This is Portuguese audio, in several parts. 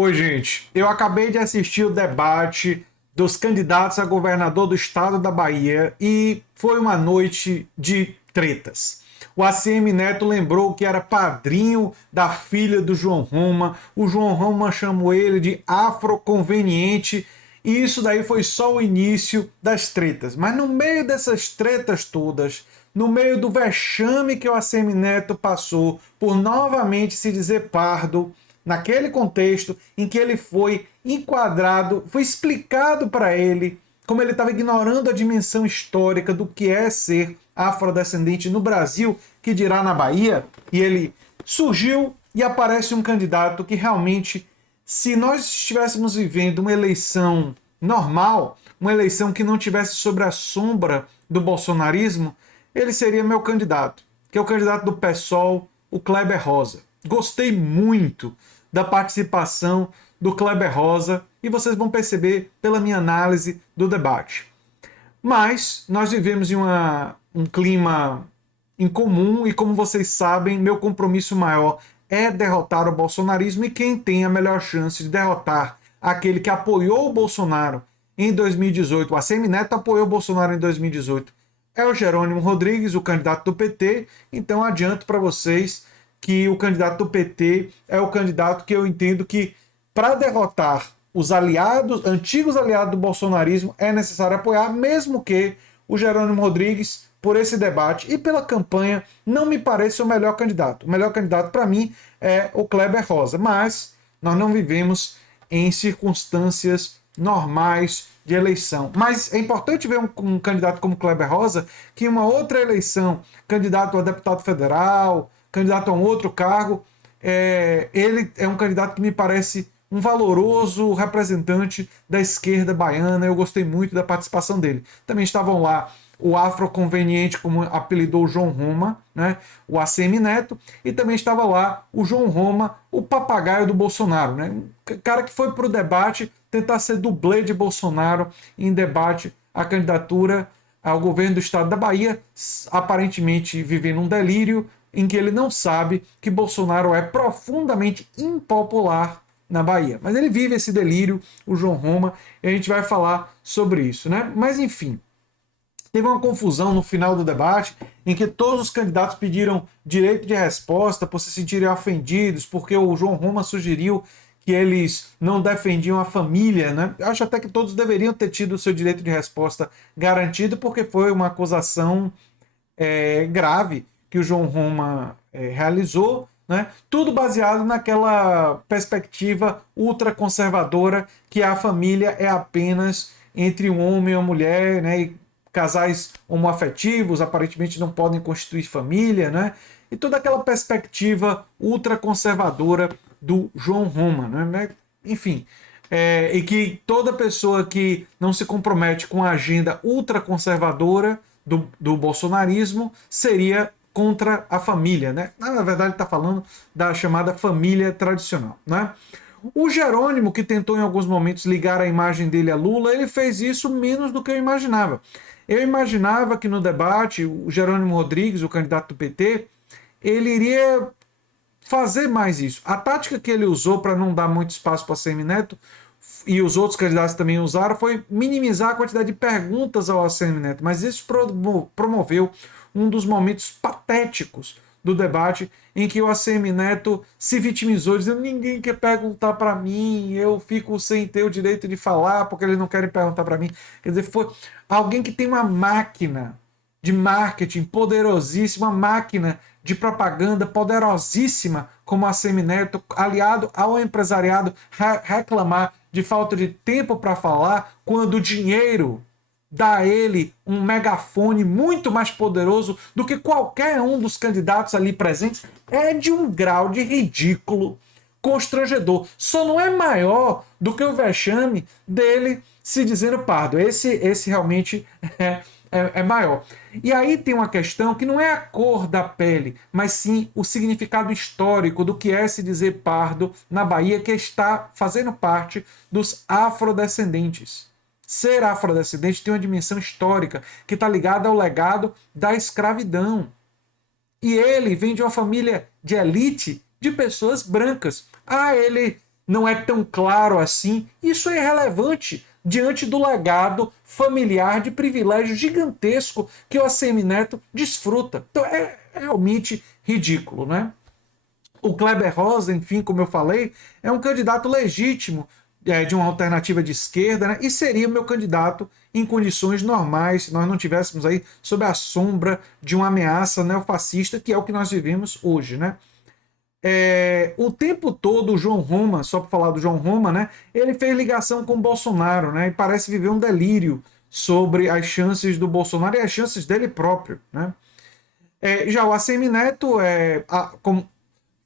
Oi, gente. Eu acabei de assistir o debate dos candidatos a governador do estado da Bahia e foi uma noite de tretas. O ACM Neto lembrou que era padrinho da filha do João Roma. O João Roma chamou ele de afroconveniente e isso daí foi só o início das tretas. Mas no meio dessas tretas todas, no meio do vexame que o ACM Neto passou por novamente se dizer pardo, naquele contexto em que ele foi enquadrado, foi explicado para ele como ele estava ignorando a dimensão histórica do que é ser afrodescendente no Brasil, que dirá na Bahia, e ele surgiu e aparece um candidato que realmente, se nós estivéssemos vivendo uma eleição normal, uma eleição que não tivesse sobre a sombra do bolsonarismo, ele seria meu candidato, que é o candidato do PSOL, o Kleber Rosa. Gostei muito da participação do Kleber Rosa e vocês vão perceber pela minha análise do debate. Mas nós vivemos em um clima incomum e, como vocês sabem, meu compromisso maior é derrotar o bolsonarismo e quem tem a melhor chance de derrotar aquele que apoiou o Bolsonaro em 2018, o ACM Neto apoiou o Bolsonaro em 2018, é o Jerônimo Rodrigues, o candidato do PT. Então adianto para vocês que o candidato do PT é o candidato que eu entendo que, para derrotar os aliados, antigos aliados do bolsonarismo, é necessário apoiar, mesmo que o Jerônimo Rodrigues, por esse debate e pela campanha, não me pareça o melhor candidato. O melhor candidato, para mim, é o Kleber Rosa. Mas nós não vivemos em circunstâncias normais de eleição. Mas é importante ver um candidato como Kleber Rosa, que em uma outra eleição, candidato a deputado federal, candidato a um outro cargo, ele é um candidato que me parece um valoroso representante da esquerda baiana. Eu gostei muito da participação dele. Também estavam lá o afroconveniente, como apelidou o João Roma, né? O ACM Neto, e também estava lá o João Roma, o papagaio do Bolsonaro, né? Um cara que foi para o debate tentar ser dublê de Bolsonaro em debate à candidatura ao governo do estado da Bahia, aparentemente vivendo um delírio em que ele não sabe que Bolsonaro é profundamente impopular na Bahia. Mas ele vive esse delírio, o João Roma, e a gente vai falar sobre isso, né? Mas enfim, teve uma confusão no final do debate em que todos os candidatos pediram direito de resposta por se sentirem ofendidos, porque o João Roma sugeriu que eles não defendiam a família, né? Eu acho até que todos deveriam ter tido o seu direito de resposta garantido, porque foi uma acusação grave que o João Roma realizou, né? Tudo baseado naquela perspectiva ultraconservadora que a família é apenas entre um homem e uma mulher, né? E casais homoafetivos aparentemente não podem constituir família, né? E toda aquela perspectiva ultraconservadora do João Roma, né? Enfim, e que toda pessoa que não se compromete com a agenda ultraconservadora do bolsonarismo seria contra a família, né? Na verdade, está falando da chamada família tradicional, né? O Jerônimo, que tentou em alguns momentos ligar a imagem dele a Lula, ele fez isso menos do que eu imaginava. Eu imaginava que no debate, o Jerônimo Rodrigues, o candidato do PT, ele iria fazer mais isso. A tática que ele usou para não dar muito espaço para ACM Neto, e os outros candidatos também usaram, foi minimizar a quantidade de perguntas ao ACM Neto. Mas isso promoveu um dos momentos patéticos do debate, em que o ACM Neto se vitimizou, dizendo: ninguém quer perguntar para mim, eu fico sem ter o direito de falar porque eles não querem perguntar para mim. Quer dizer, foi alguém que tem uma máquina de marketing poderosíssima, máquina de propaganda poderosíssima, como a ACM Neto, aliado ao empresariado, reclamar de falta de tempo para falar, quando o dinheiro dá a ele um megafone muito mais poderoso do que qualquer um dos candidatos ali presentes, é de um grau de ridículo constrangedor. Só não é maior do que o vexame dele se dizendo pardo. Esse realmente é maior. E aí tem uma questão que não é a cor da pele, mas sim o significado histórico do que é se dizer pardo na Bahia, que está fazendo parte dos afrodescendentes. Ser afrodescendente tem uma dimensão histórica que está ligada ao legado da escravidão. E ele vem de uma família de elite de pessoas brancas. Ah, ele não é tão claro assim. Isso é irrelevante diante do legado familiar de privilégio gigantesco que o ACM Neto desfruta. Então é realmente ridículo, né? O Kleber Rosa, enfim, como eu falei, é um candidato legítimo de uma alternativa de esquerda, né? E seria o meu candidato em condições normais, se nós não tivéssemos aí sob a sombra de uma ameaça neofascista, que é o que nós vivemos hoje, né? O tempo todo o João Roma, só para falar do João Roma, né? Ele fez ligação com o Bolsonaro, né? E parece viver um delírio sobre as chances do Bolsonaro e as chances dele próprio, né? Já o ACM Neto como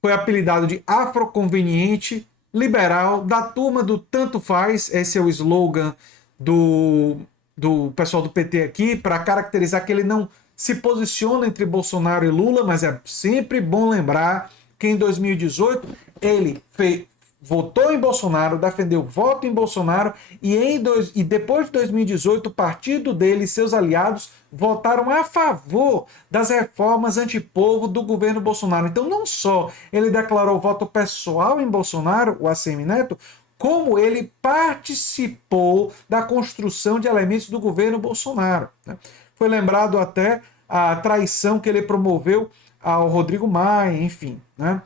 foi apelidado de afroconveniente, liberal, da turma do tanto faz, esse é o slogan do, do pessoal do PT aqui, para caracterizar que ele não se posiciona entre Bolsonaro e Lula, mas é sempre bom lembrar que em 2018 ele votou em Bolsonaro, defendeu o voto em Bolsonaro e depois de 2018 o partido dele e seus aliados votaram a favor das reformas antipovo do governo Bolsonaro. Então não só ele declarou voto pessoal em Bolsonaro, o ACM Neto, como ele participou da construção de elementos do governo Bolsonaro. Foi lembrado até a traição que ele promoveu ao Rodrigo Maia, enfim, né?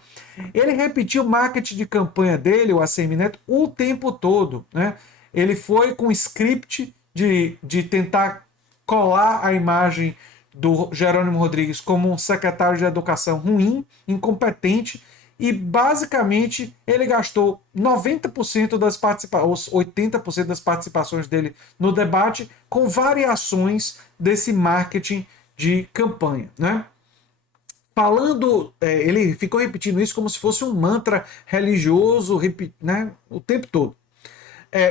Ele repetiu o marketing de campanha dele, o ACM Neto, o tempo todo, né? Ele foi com script de tentar colar a imagem do Jerônimo Rodrigues como um secretário de educação ruim, incompetente, e basicamente ele gastou 90% das participações, 80% das participações dele no debate com variações desse marketing de campanha, né? Falando, ele ficou repetindo isso como se fosse um mantra religioso, né, o tempo todo.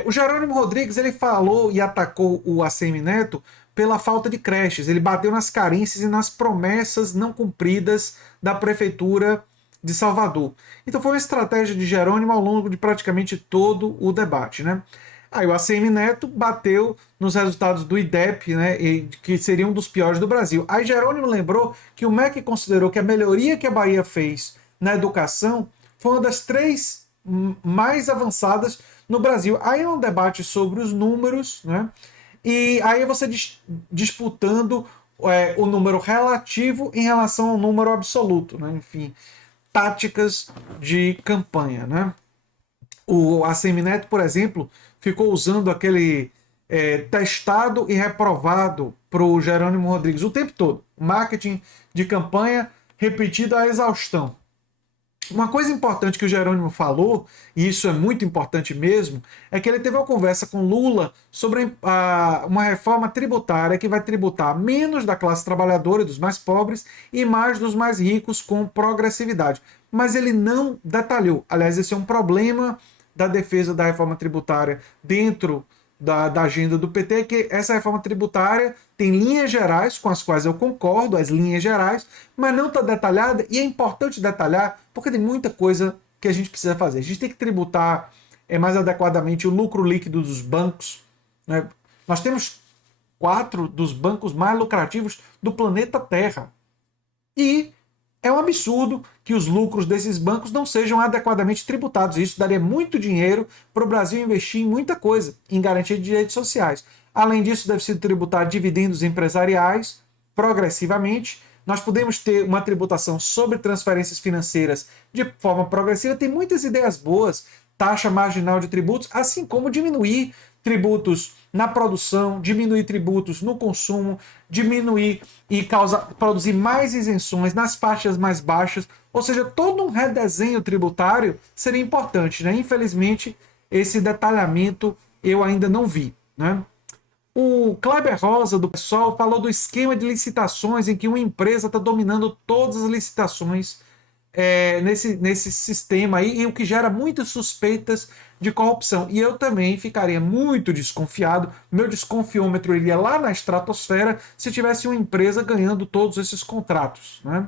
O Jerônimo Rodrigues ele falou e atacou o ACM Neto pela falta de creches. Ele bateu nas carências e nas promessas não cumpridas da prefeitura de Salvador. Então foi uma estratégia de Jerônimo ao longo de praticamente todo o debate, né? Aí o ACM Neto bateu nos resultados do IDEP, né, que seria um dos piores do Brasil. Aí Jerônimo lembrou que o MEC considerou que a melhoria que a Bahia fez na educação foi uma das 3 mais avançadas no Brasil. Aí é um debate sobre os números, né? E aí você disputando o número relativo em relação ao número absoluto, né? Enfim, táticas de campanha, né? O ACM Neto, por exemplo, ficou usando aquele testado e reprovado para o Jerônimo Rodrigues o tempo todo. Marketing de campanha repetido à exaustão. Uma coisa importante que o Jerônimo falou, e isso é muito importante mesmo, é que ele teve uma conversa com Lula sobre uma reforma tributária que vai tributar menos da classe trabalhadora e dos mais pobres e mais dos mais ricos com progressividade. Mas ele não detalhou. Aliás, esse é um problema da defesa da reforma tributária dentro da agenda do PT, que essa reforma tributária tem linhas gerais com as quais eu concordo, as linhas gerais, mas não está detalhada, e é importante detalhar porque tem muita coisa que a gente precisa fazer. A gente tem que tributar mais adequadamente o lucro líquido dos bancos, né? Nós temos 4 dos bancos mais lucrativos do planeta Terra. E é um absurdo que os lucros desses bancos não sejam adequadamente tributados. Isso daria muito dinheiro para o Brasil investir em muita coisa, em garantia de direitos sociais. Além disso, deve ser tributar dividendos empresariais progressivamente. Nós podemos ter uma tributação sobre transferências financeiras de forma progressiva. Tem muitas ideias boas, taxa marginal de tributos, assim como diminuir tributos na produção, diminuir tributos no consumo, diminuir e produzir mais isenções nas faixas mais baixas, ou seja, todo um redesenho tributário seria importante, né? Infelizmente, esse detalhamento eu ainda não vi, né? O Kleber Rosa, do PSOL, falou do esquema de licitações em que uma empresa está dominando todas as licitações nesse sistema aí, e o que gera muitas suspeitas de corrupção. E eu também ficaria muito desconfiado, meu desconfiômetro iria lá na estratosfera se tivesse uma empresa ganhando todos esses contratos, né?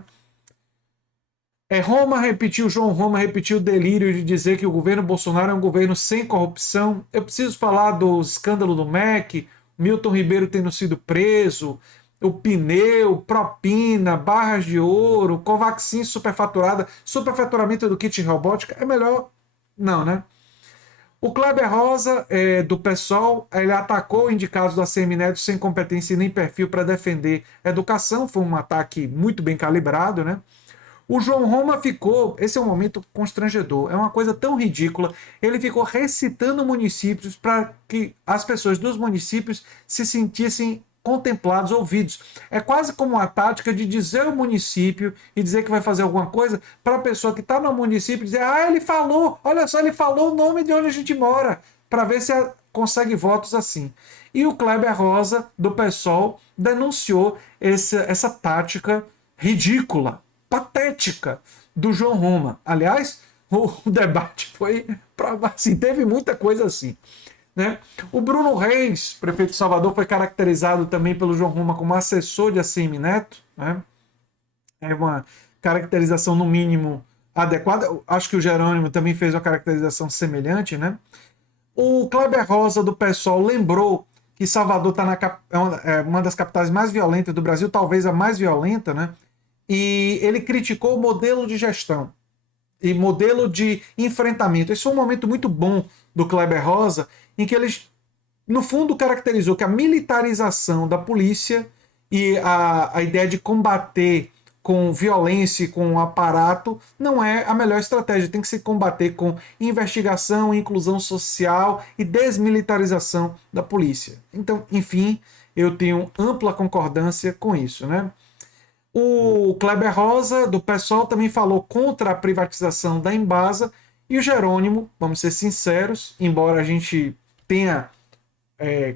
João Roma repetiu o delírio de dizer que o governo Bolsonaro é um governo sem corrupção. Eu preciso falar do escândalo do MEC, Milton Ribeiro tendo sido preso, o pneu, propina, barras de ouro, Covaxin superfaturada, superfaturamento do kit robótica. É melhor não, né? O Kleber Rosa, do PSOL, ele atacou indicados do ACM Neto sem competência e nem perfil para defender a educação. Foi um ataque muito bem calibrado, né? O João Roma ficou, esse é um momento constrangedor, é uma coisa tão ridícula. Ele ficou recitando municípios para que as pessoas dos municípios se sentissem contemplados, ouvidos. É quase como uma tática de dizer o município e dizer que vai fazer alguma coisa para a pessoa que está no município dizer: ah, ele falou, olha só, ele falou o nome de onde a gente mora, para ver se consegue votos assim. E o Kleber Rosa, do PSOL, denunciou essa tática ridícula, patética do João Roma. Aliás, o debate foi assim, teve muita coisa assim. Né? O Bruno Reis, prefeito de Salvador, foi caracterizado também pelo João Roma como assessor de ACM Neto. Né? É uma caracterização, no mínimo, adequada. Acho que o Jerônimo também fez uma caracterização semelhante. Né? O Kleber Rosa, do PSOL, lembrou que Salvador é uma das capitais mais violentas do Brasil, talvez a mais violenta, né? E ele criticou o modelo de gestão e modelo de enfrentamento. Esse foi um momento muito bom do Kleber Rosa, em que ele, no fundo, caracterizou que a militarização da polícia e a ideia de combater com violência e com aparato não é a melhor estratégia. Tem que se combater com investigação, inclusão social e desmilitarização da polícia. Então, enfim, eu tenho ampla concordância com isso, né? O Kleber Rosa, do PSOL, também falou contra a privatização da Embasa. E o Jerônimo, vamos ser sinceros, embora a gente tenha,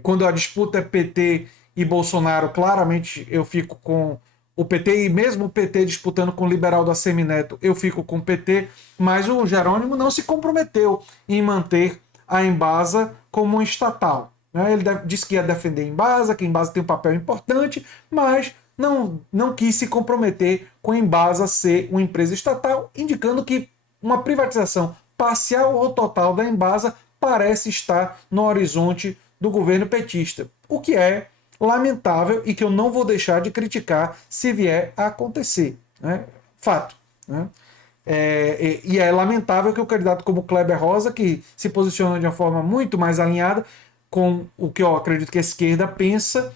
quando a disputa é PT e Bolsonaro, claramente eu fico com o PT, e mesmo o PT disputando com o liberal do ACM Neto, eu fico com o PT, mas o Jerônimo não se comprometeu em manter a Embasa como um estatal. Né? Ele disse que ia defender a Embasa, que a Embasa tem um papel importante, mas não quis se comprometer com a Embasa ser uma empresa estatal, indicando que uma privatização parcial ou total da Embasa parece estar no horizonte do governo petista, o que é lamentável e que eu não vou deixar de criticar se vier a acontecer. Né? Fato. Né? E é lamentável que o candidato como Kleber Rosa, que se posiciona de uma forma muito mais alinhada com o que eu acredito que a esquerda pensa,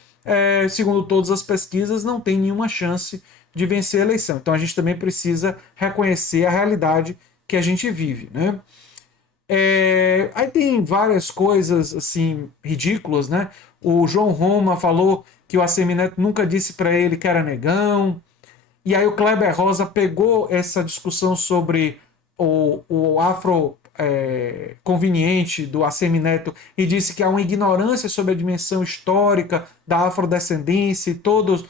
segundo todas as pesquisas, não tem nenhuma chance de vencer a eleição. Então a gente também precisa reconhecer a realidade que a gente vive. Né? Aí tem várias coisas assim ridículas, né? O João Roma falou que o ACM Neto nunca disse para ele que era negão. E aí o Kleber Rosa pegou essa discussão sobre o afro conveniente do ACM Neto e disse que há uma ignorância sobre a dimensão histórica da afrodescendência e toda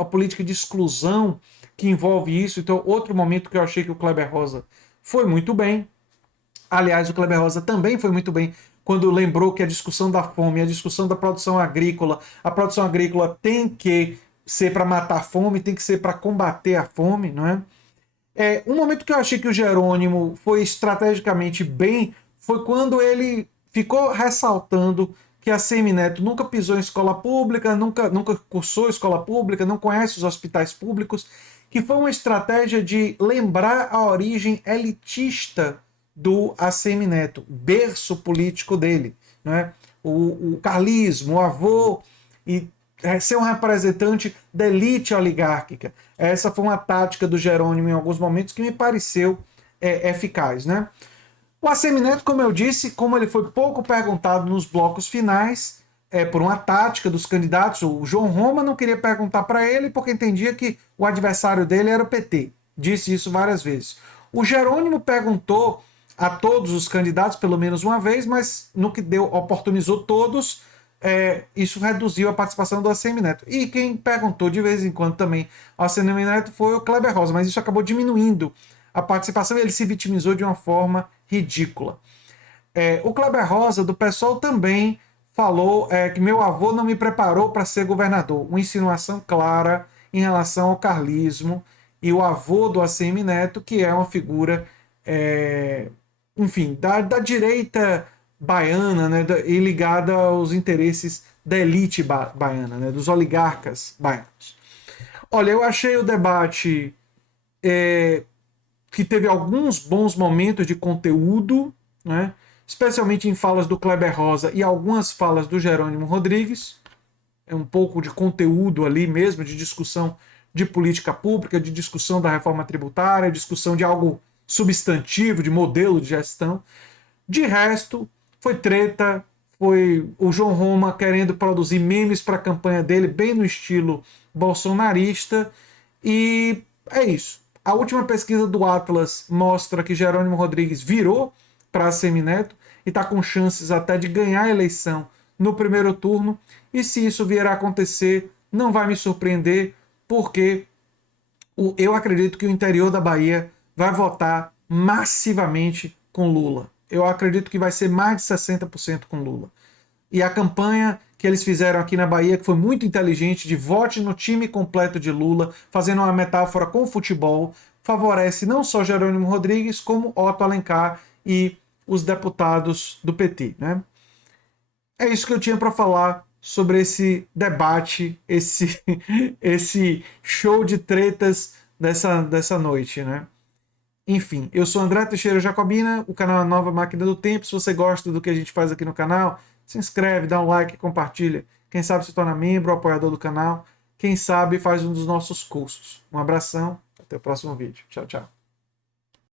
a política de exclusão que envolve isso. Então, outro momento que eu achei que o Kleber Rosa foi muito bem. Aliás, o Kleber Rosa também foi muito bem quando lembrou que a discussão da fome, a discussão da produção agrícola, a produção agrícola tem que ser para matar a fome, tem que ser para combater a fome, não é? Um momento que eu achei que o Jerônimo foi estrategicamente bem foi quando ele ficou ressaltando que a ACM Neto nunca pisou em escola pública, nunca cursou escola pública, não conhece os hospitais públicos, que foi uma estratégia de lembrar a origem elitista do ACM Neto, berço político dele. Né? O carlismo, o avô, e ser um representante da elite oligárquica. Essa foi uma tática do Jerônimo em alguns momentos que me pareceu eficaz. Né? O ACM Neto, como eu disse, como ele foi pouco perguntado nos blocos finais, por uma tática dos candidatos, o João Roma não queria perguntar para ele porque entendia que o adversário dele era o PT. Disse isso várias vezes. O Jerônimo perguntou a todos os candidatos pelo menos uma vez, mas no que oportunizou todos, isso reduziu a participação do ACM Neto. E quem perguntou de vez em quando também ao ACM Neto foi o Kleber Rosa, mas isso acabou diminuindo a participação e ele se vitimizou de uma forma ridícula. O Kleber Rosa, do PSOL, também falou que meu avô não me preparou para ser governador. Uma insinuação clara em relação ao carlismo e o avô do ACM Neto, que é uma figura, enfim, da direita baiana, né, e ligada aos interesses da elite baiana, né, dos oligarcas baianos. Olha, eu achei o debate que teve alguns bons momentos de conteúdo, né? especialmente em falas do Kleber Rosa e algumas falas do Jerônimo Rodrigues. É um pouco de conteúdo ali mesmo, de discussão de política pública, de discussão da reforma tributária, discussão de algo substantivo, de modelo de gestão. De resto, foi treta, foi o João Roma querendo produzir memes para a campanha dele, bem no estilo bolsonarista, e é isso. A última pesquisa do Atlas mostra que Jerônimo Rodrigues virou para Semineto e está com chances até de ganhar a eleição no primeiro turno, e se isso vier a acontecer, não vai me surpreender, porque eu acredito que o interior da Bahia vai votar massivamente com Lula. Eu acredito que vai ser mais de 60% com Lula. E a campanha que eles fizeram aqui na Bahia, que foi muito inteligente, de vote no time completo de Lula, fazendo uma metáfora com o futebol, favorece não só Jerônimo Rodrigues, como Otto Alencar e os deputados do PT. Né? É isso que eu tinha para falar sobre esse debate, esse show de tretas dessa noite, né? Enfim, eu sou André Teixeira Jacobina, o canal Nova Máquina do Tempo. Se você gosta do que a gente faz aqui no canal, se inscreve, dá um like, compartilha. Quem sabe se torna membro ou apoiador do canal. Quem sabe faz um dos nossos cursos. Um abração, até o próximo vídeo. Tchau, tchau.